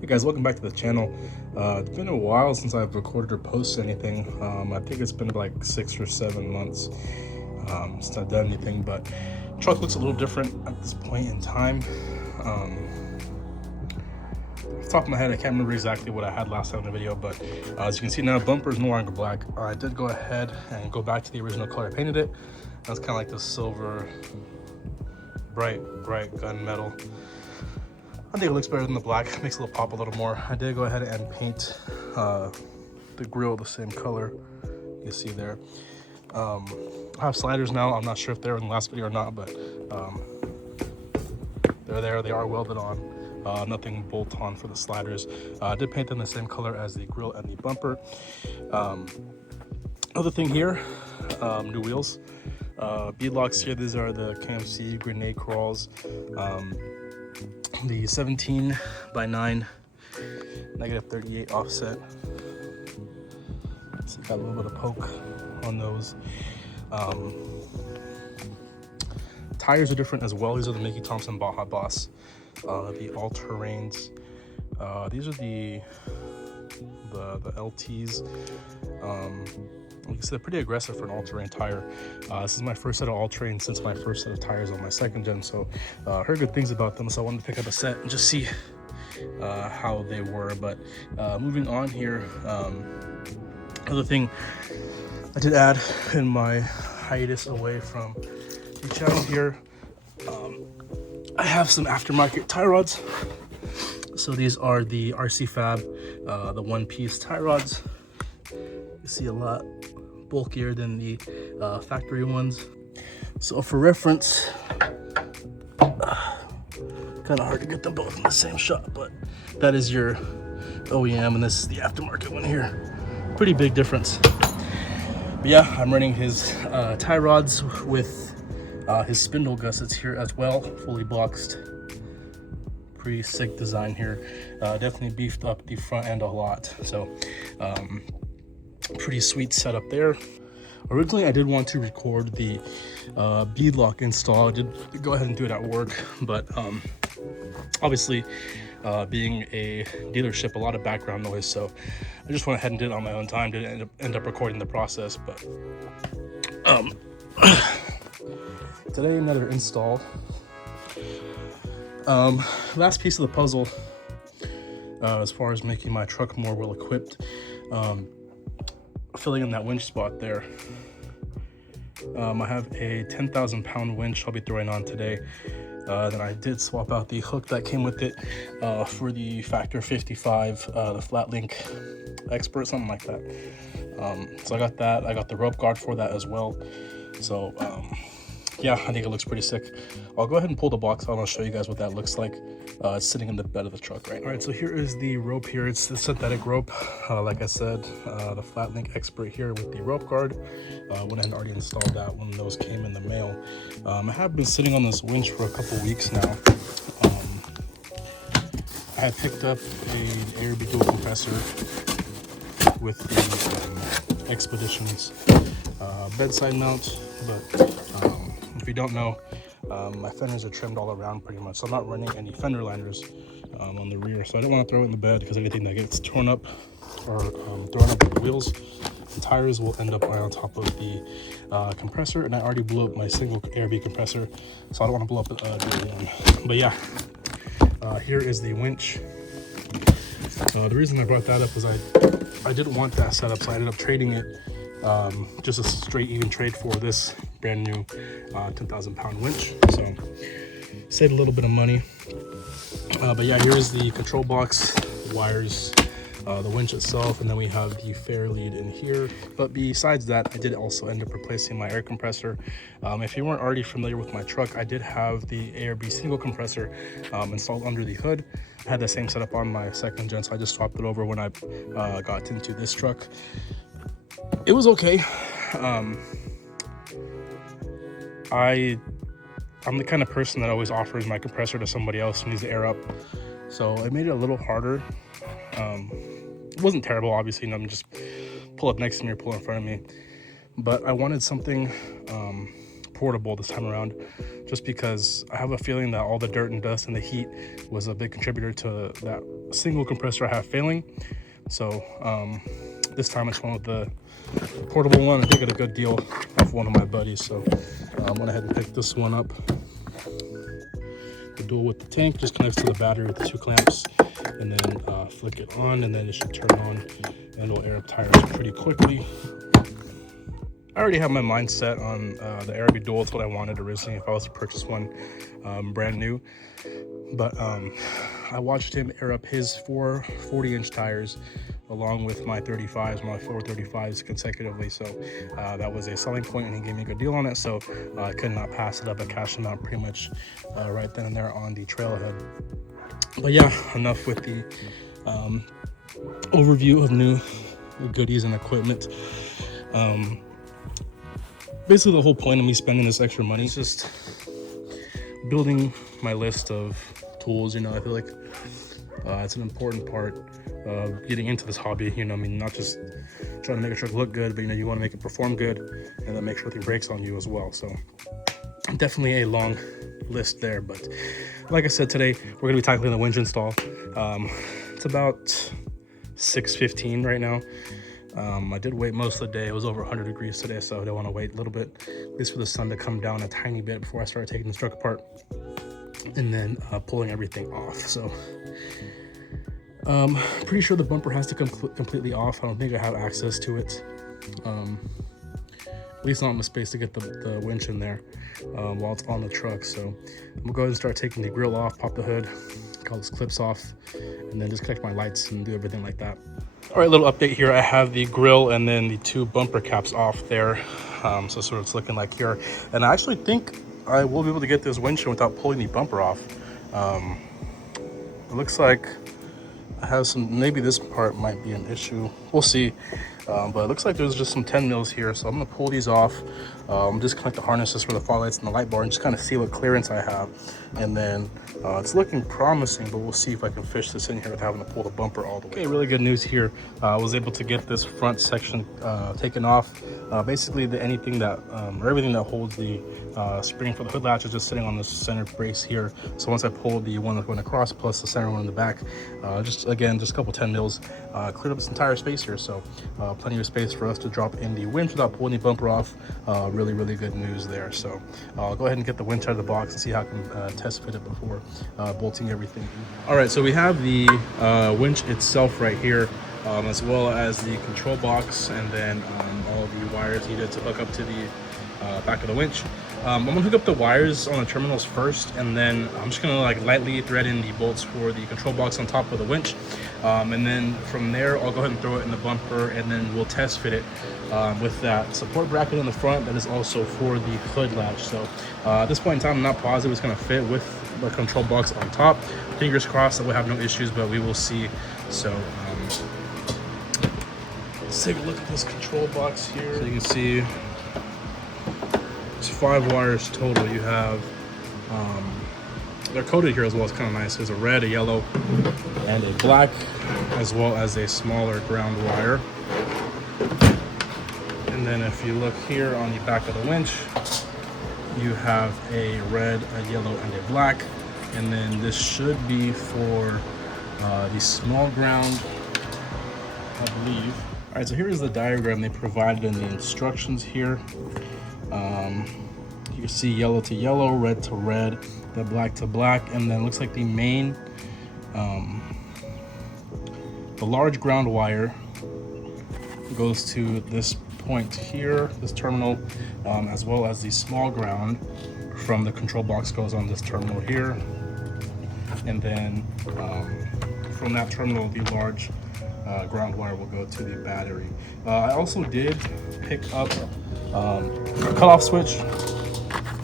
Hey guys, welcome back to the channel. It's been a while since I've recorded or posted anything. I think it's been like 6 or 7 months since I've done anything, but the truck looks a little different at this point in time. Off the top of my head, I can't remember exactly what I had last time in the video, but as you can see now, bumper is no longer black. I did go ahead and go back to the original color I painted it. That's kind of like the silver, bright gunmetal. I think it looks better than the black, makes it pop a little more. I did go ahead and paint the grille the same color you see there. I have sliders now. I'm not sure if they were in the last video or not, but they're there. They are welded on. Nothing bolt on for the sliders. I did paint them the same color as the grille and the bumper. Other thing here, new wheels. Bead locks here. These are the KMC grenade crawls. The 17x9 -38 offset. So got a little bit of poke on those. Tires are different as well. These are the Mickey Thompson Baja Boss, the all-terrains. These are the LTs. Like I said, they're pretty aggressive for an all-terrain tire. This is my first set of all-terrain since my first set of tires on my second gen, so heard good things about them, so I wanted to pick up a set and just see how they were. But moving on here, other thing I did add in my hiatus away from the channel here, I have some aftermarket tie rods. So these are the RC Fab, the one-piece tie rods. You see a lot bulkier than the factory ones. So for reference, kind of hard to get them both in the same shot, but that is your OEM and this is the aftermarket one here. Pretty big difference. But yeah, I'm running his tie rods with his spindle gussets here as well, fully boxed. Pretty sick design here. Definitely beefed up the front end a lot. So pretty sweet setup there. Originally, I did want to record the bead lock install. I did go ahead and do it at work, but obviously, being a dealership, a lot of background noise, so I just went ahead and did it on my own time. Didn't end up recording the process, but today another install. Last piece of the puzzle, as far as making my truck more well equipped. Filling in that winch spot there. I have a 10,000 pound winch I'll be throwing on today. Then I did swap out the hook that came with it for the Factor 55, the Flat Link Expert, something like that. So I got that. I got the rope guard for that as well. So yeah, I think it looks pretty sick. I'll go ahead and pull the box out and I'll show you guys what that looks like. It's sitting in the bed of the truck right now. All right, so here is the rope here. It's the synthetic rope. Like I said, the Flat Link Expert here with the rope guard. Went ahead and already installed that when those came in the mail. I have been sitting on this winch for a couple weeks now. I have picked up an ARB dual compressor with the Expeditions bedside mount, but if you don't know, my fenders are trimmed all around pretty much, so I'm not running any fender liners on the rear, so I don't want to throw it in the bed because anything that gets torn up or thrown up with the wheels, the tires will end up right on top of the compressor, and I already blew up my single ARB compressor, so I don't want to blow up the other one. But yeah, here is the winch. The reason I brought that up was I didn't want that setup, so I ended up trading it, just a straight even trade for this brand new 10,000 pound winch. So saved a little bit of money. But yeah, here's the control box, wires, the winch itself, and then we have the fair lead in here. But besides that, I did also end up replacing my air compressor. If you weren't already familiar with my truck, I did have the ARB single compressor installed under the hood. I had the same setup on my second gen, so I just swapped it over when I got into this truck. It was okay. I'm the kind of person that always offers my compressor to somebody else who needs to air up, so it made it a little harder. It wasn't terrible, obviously. I'm just pull up next to me or pull in front of me, but I wanted something portable this time around. just because I have a feeling that all the dirt and dust and the heat was a big contributor to that single compressor I have failing. So this time I just went with the portable one. I did get a good deal off one of my buddies, so I went ahead and picked this one up. The dual with the tank just connects to the battery with the 2 clamps, and then flick it on, and then it should turn on and it'll air up tires pretty quickly. I already have my mind set on the Araby Dual. It's what I wanted originally if I was to purchase one brand new. But I watched him air up his 4 40-inch tires along with my 35s, my 435s consecutively. So that was a selling point, and he gave me a good deal on it. So I could not pass it up. I cashed him out pretty much right then and there on the trailhead. But yeah, enough with the overview of new goodies and equipment. Basically, the whole point of me spending this extra money is just building my list of tools. You know, I feel like it's an important part of getting into this hobby. You know, I mean, not just trying to make a truck look good, but you know, you want to make it perform good and then make sure nothing breaks on you as well. So definitely a long list there. But like I said, today we're gonna be tackling the winch install. It's about 6:15 right now. I did wait most of the day. It was over 100 degrees today, so I don't want to wait a little bit, at least for the sun to come down a tiny bit before I start taking this truck apart and then pulling everything off. So pretty sure the bumper has to come completely off. I don't think I have access to it, at least not in the space to get the winch in there while it's on the truck. So I'm gonna go ahead and start taking the grill off, pop the hood, cut all these clips off, and then just connect my lights and do everything like that. All right, little update here. I have the grill and then the 2 bumper caps off there. So sort of it's looking like here. And I actually think I will be able to get this winch in without pulling the bumper off. It looks like I have some, maybe this part might be an issue. We'll see. But it looks like there's just some 10 mils here. So I'm gonna pull these off. Disconnect the harnesses for the fog lights and the light bar and just kind of see what clearance I have. And then it's looking promising, but we'll see if I can fish this in here without having to pull the bumper all the way. Okay, really good news here. I was able to get this front section taken off. Basically anything that, or everything that holds the spring for the hood latch is just sitting on this center brace here. So once I pulled the one that went across plus the center one in the back, just a couple 10 mils, cleared up this entire space here. So plenty of space for us to drop in the winch without pulling the bumper off. Really good news there. So I'll go ahead and get the winch out of the box and see how I can test fit it before bolting everything. All right, so we have the winch itself right here, as well as the control box, and then all the wires needed to hook up to the back of the winch. I'm gonna hook up the wires on the terminals first, and then I'm just gonna like lightly thread in the bolts for the control box on top of the winch, and then from there I'll go ahead and throw it in the bumper, and then we'll test fit it with that support bracket in the front that is also for the hood latch. So at this point in time, I'm not positive it's gonna fit with the control box on top. Fingers crossed that we'll have no issues, but we will see. So let's take a look at this control box here. So you can see it's 5 wires total. You have they're coded here as well. It's kind of nice. There's a red, a yellow, and a black, as well as a smaller ground wire. And then if you look here on the back of the winch, you have a red, a yellow, and a black. And then this should be for the small ground, I believe. All right, so here is the diagram they provided in the instructions here. You can see yellow to yellow, red to red, the black to black, and then looks like the main, the large ground wire goes to this point here, this terminal, as well as the small ground from the control box goes on this terminal here. And then from that terminal, the large ground wire will go to the battery. I also did pick up a cutoff switch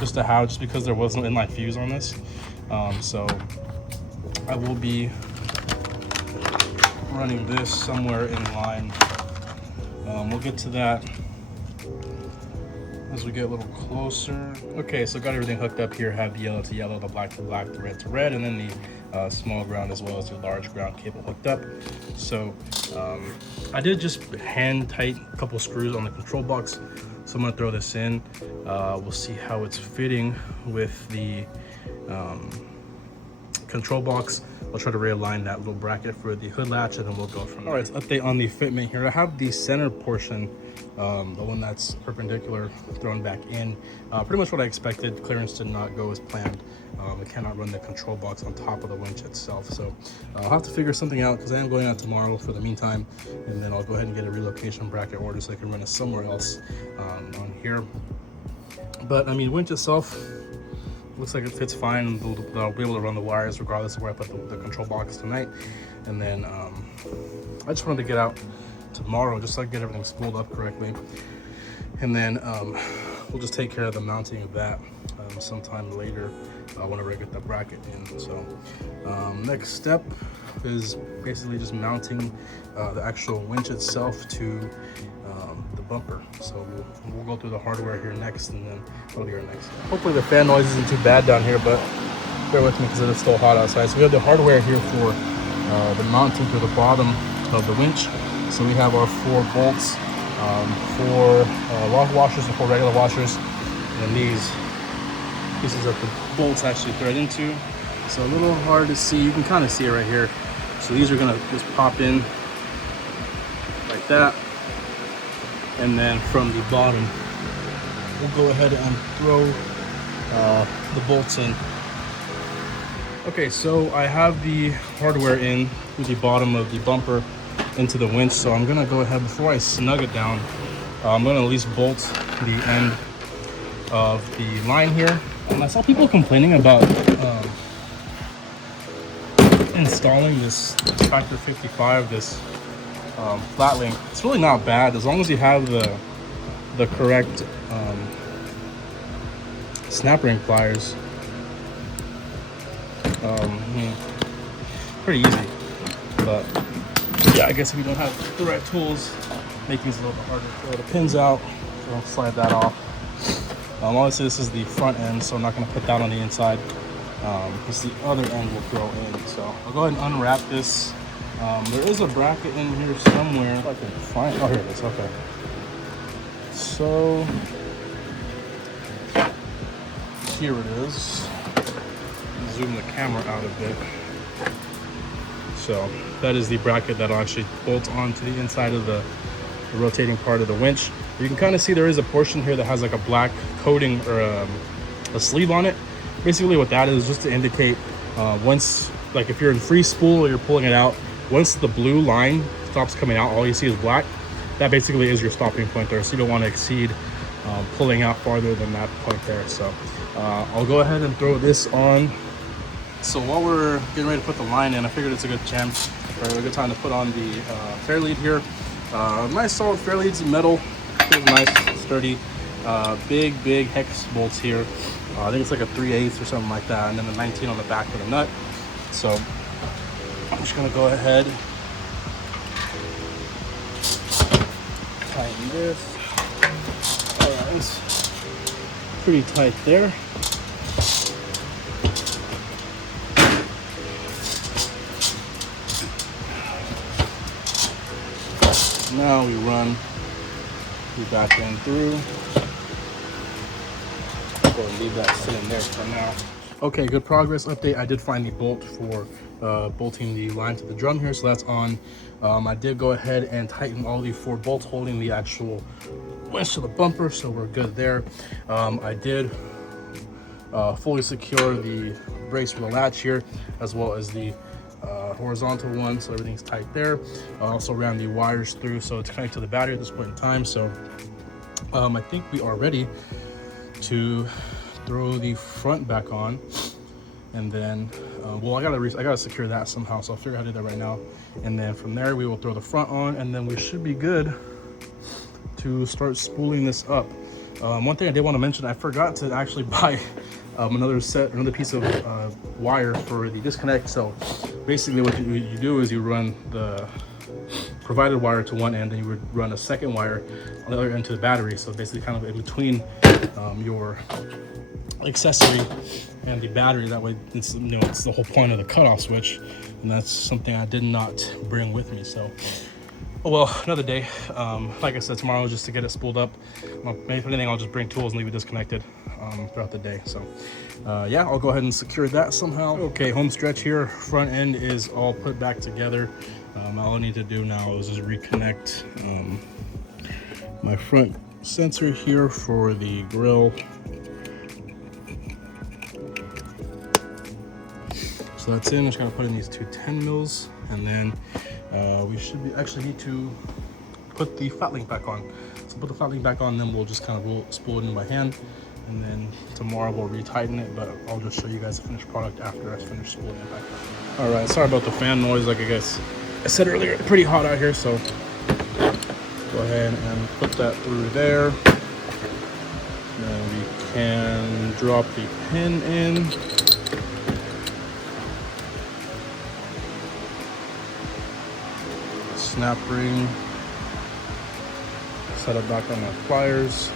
just to have, just because there was no inline fuse on this. So I will be running this somewhere in line. We'll get to that as we get a little closer. Okay, so got everything hooked up here. Have the yellow to yellow, the black to black, the red to red, and then the small ground as well as the large ground cable hooked up. So I did just hand tighten a couple screws on the control box So I'm gonna throw this in. We'll see how it's fitting with the control box. I'll try to realign that little bracket for the hood latch, and then we'll go from there. All right, update on the fitment here. I have the center portion, the one that's perpendicular, thrown back in. Pretty much what I expected. Clearance did not go as planned. I cannot run the control box on top of the winch itself, so I'll have to figure something out because I am going out tomorrow for the meantime, and then I'll go ahead and get a relocation bracket order so I can run it somewhere else on here. But I mean, winch itself looks like it fits fine. I'll be able to run the wires regardless of where I put the control box tonight. And then I just wanted to get out tomorrow just so I can get everything spooled up correctly. And then we'll just take care of the mounting of that sometime later whenever I get the bracket in. So next step is basically just mounting the actual winch itself to the bumper. So we'll go through the hardware here next, and then we'll be here next. Hopefully the fan noise isn't too bad down here, but bear with me because it is still hot outside. So we have the hardware here for the mounting to the bottom of the winch. So we have our 4 bolts, 4 lock washers and 4 regular washers, and these pieces that the bolts actually thread into. So a little hard to see. You can kind of see it right here. So these are gonna just pop in like that, and then from the bottom we'll go ahead and throw the bolts in. Okay, so I have the hardware in through the bottom of the bumper into the winch. So I'm gonna go ahead, before I snug it down, I'm gonna at least bolt the end of the line here. And I saw people complaining about installing this Tractor 55, this flat link. It's really not bad as long as you have the correct snap ring pliers. Pretty easy, but yeah, I guess if you don't have the right tools, make things a little bit harder. Throw the pins out, so I'll slide that off. Obviously this is the front end, so I'm not going to put that on the inside, because the other end will go in. So I'll go ahead and unwrap this. There is a bracket in here somewhere. If I can find, oh, here it is. Okay. So here it is. Zoom the camera out a bit. So that is the bracket that'll actually bolt onto the inside of the rotating part of the winch. You can kind of see there is a portion here that has like a black coating or a sleeve on it. Basically what that is just to indicate once, like if you're in free spool or you're pulling it out, once the blue line stops coming out, all you see is black. That basically is your stopping point there. So you don't want to exceed pulling out farther than that point there. So I'll go ahead and throw this on. So while we're getting ready to put the line in, I figured it's a good chance or a good time to put on the fair lead here. Nice solid fair leads in metal, nice sturdy, big hex bolts here. I think it's like a 3/8 or something like that, and then the 19 on the back for the nut. So I'm just gonna go ahead, tighten this. All right, it's pretty tight there. Now we run the back end through. Go and leave that sitting there for now. Okay, good progress update. I did find the bolt for bolting the line to the drum here, so that's on. I did go ahead and tighten all the 4 bolts holding the actual winch to the bumper, so we're good there. I did fully secure the brace for the latch here, as well as the horizontal one, so everything's tight there. I also ran the wires through, so it's connected to the battery at this point in time. So I think we are ready to throw the front back on, and then well, I gotta secure that somehow, so I'll figure out how to do that right now. And then from there we will throw the front on, and then we should be good to start spooling this up. One thing I did want to mention, I forgot to actually buy another piece of wire for the disconnect. So basically what you do is you run the provided wire to one end, and you would run a second wire on the other end to the battery. So basically kind of in between your accessory and the battery. That way it's, it's the whole point of the cutoff switch, and that's something I did not bring with me. So Oh, well, another day. Like I said, tomorrow just to get it spooled up. Maybe if anything, I'll just bring tools and leave it disconnected throughout the day. So yeah, I'll go ahead and secure that somehow. Okay, home stretch here. Front end is all put back together. All I need to do now is just reconnect my front sensor here for the grill. So that's in. I'm just gonna put in these two 10 mils, and then we should actually need to put the flat link back on. So put the flat link back on, then we'll just kind of spool it in by hand, and then tomorrow we'll retighten it. But I'll just show you guys the finished product after I finish spooling it back on. All right, sorry about the fan noise. Like I said earlier, it's pretty hot out here, so go ahead and put that through there. Then we can drop the pin in. Snap ring, set it back on my pliers,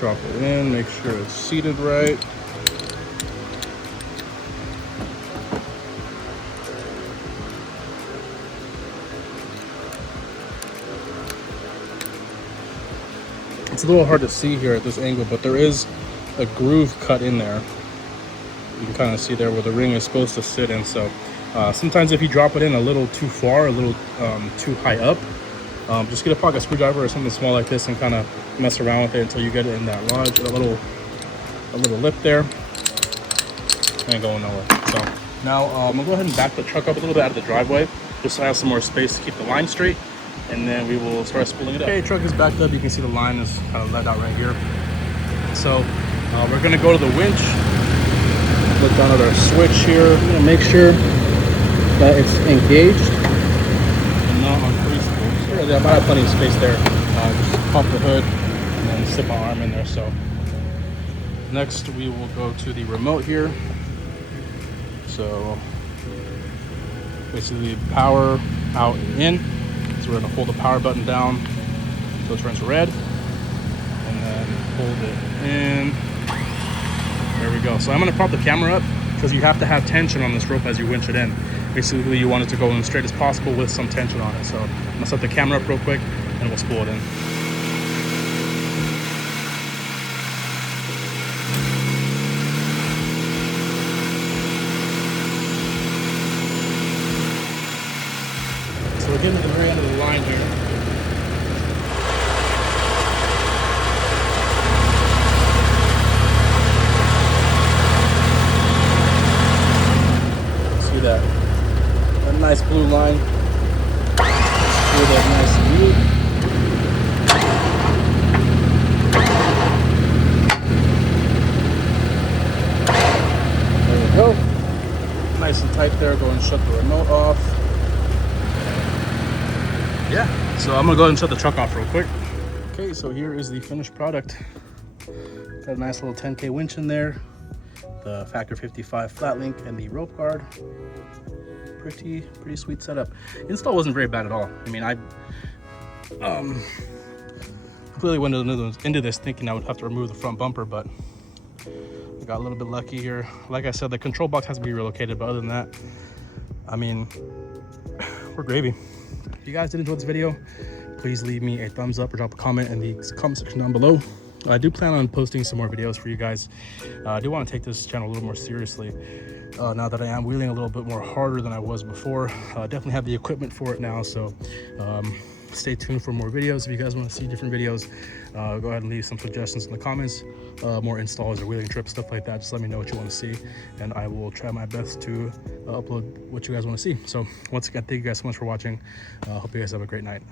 drop it in, make sure it's seated right. It's a little hard to see here at this angle, but there is a groove cut in there. You can kind of see there where the ring is supposed to sit in. So sometimes if you drop it in a little too far, a little too high up, just get a pocket screwdriver or something small like this and kind of mess around with it until you get it in that lodge, a little lip there. Ain't going nowhere. So now I'm gonna go ahead and back the truck up a little bit out of the driveway, just so I have some more space to keep the line straight, and then we will start spooling it up. Okay, truck is backed up. You can see the line is kind of let out right here. So we're gonna go to the winch, look down at our switch here. I'm gonna make sure that it's engaged and not unfreezable. So I might have plenty of space there. Just pop the hood and then slip my arm in there. So next we will go to the remote here. So basically power out and in. So we're gonna hold the power button down so it turns red, and then hold it in. There we go. So I'm gonna prop the camera up because you have to have tension on this rope as you winch it in. Basically, you want it to go in straight as possible with some tension on it. So I'm gonna set the camera up real quick and we'll spool it in. So we're getting to the very end of the line here. See that nice blue line. Screw that nice and neat. There we go. Nice and tight there. Go and shut the remote off. Yeah, so I'm gonna go ahead and shut the truck off real quick. Okay, so here is the finished product. Got a nice little 10K winch in there, the Factor 55 flat link, and the rope guard. Pretty sweet setup. Install wasn't very bad at all. I mean, I clearly went into this thinking I would have to remove the front bumper, but I got a little bit lucky here. Like I said, the control box has to be relocated, but other than that, I mean, we're gravy. If you guys did enjoy this video, please leave me a thumbs up or drop a comment in the comment section down below. I do plan on posting some more videos for you guys. I do want to take this channel a little more seriously now that I am wheeling a little bit more harder than I was before. Definitely have the equipment for it now, so stay tuned for more videos. If you guys want to see different videos, go ahead and leave some suggestions in the comments. More installs or wheeling trips, stuff like that. Just let me know what you want to see, and I will try my best to upload what you guys want to see. So once again, thank you guys so much for watching. Hope you guys have a great night.